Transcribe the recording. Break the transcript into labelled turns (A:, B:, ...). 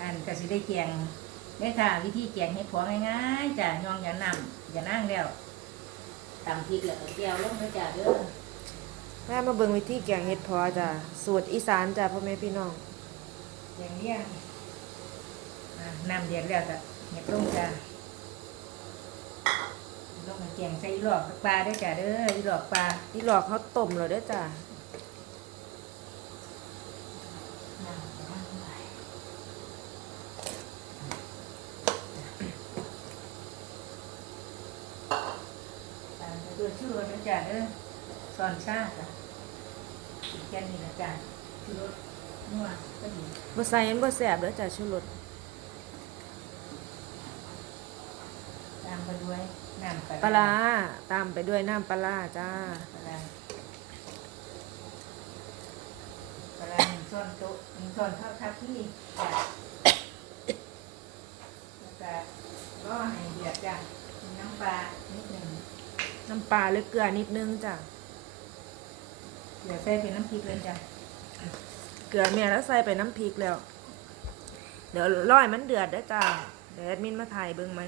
A: อันก็สิได้แกงได้ค่ะ วิธีแกงเห็ดผัวง่ายๆจ้ะยองอย่านำอย่านั่งแล้วตำพริกแล้วก็แก้วลงเด้อจ้ะเด้อ
B: แม่มาเบิ่งวิธีแกงเห็ดพอจ้ะสูตรอีสานจ้ะพ่อแม่พี่น้อง
A: อย่างเนี้ยอะน้ำเดือดแล้วจ้ะเห็ดลงจ้ะลงมาแกงใส่อีหลอกปลาเด้วยจ้ะเด้ออีหลอกปลา
B: อีหลอกเขาต้มแล้วเด้อจ้ะ
A: น้ำน้ำไหลต ชื่อนะจ้ะเด้อซอนชาจ้ะแค่นี้นะจ้ะชื่อรสนัวก็ดี
B: บ่ใส่มันบ่แซ่บเด้อจ้ะชูรส
A: ตามไปด้วยน้ำ
B: ปลาร้าตามไปด้วยน้ำปลาร้าจ้า
A: ปลาร้าปลาร้าหนึ่งช้อนโต๊ะหนึ่งช้อนเท่าทัพพี่จ้ะแล้วก็ก็ให้เดือดจ้ะน้ำปลา น้ำ
B: ปลาหรือเกลือนิดนึงจ้ะ
A: เดี๋ยวใส่เป็นน้ำพริกเลยจ้ะ
B: เกลือเม่แล้วใส่ไปน้ำพริกแล้ว เดี๋ยวร้อยมันเดือดได้จ้ะ เดี๋ยวแอดมินมาถ่ายเบิ่งไหม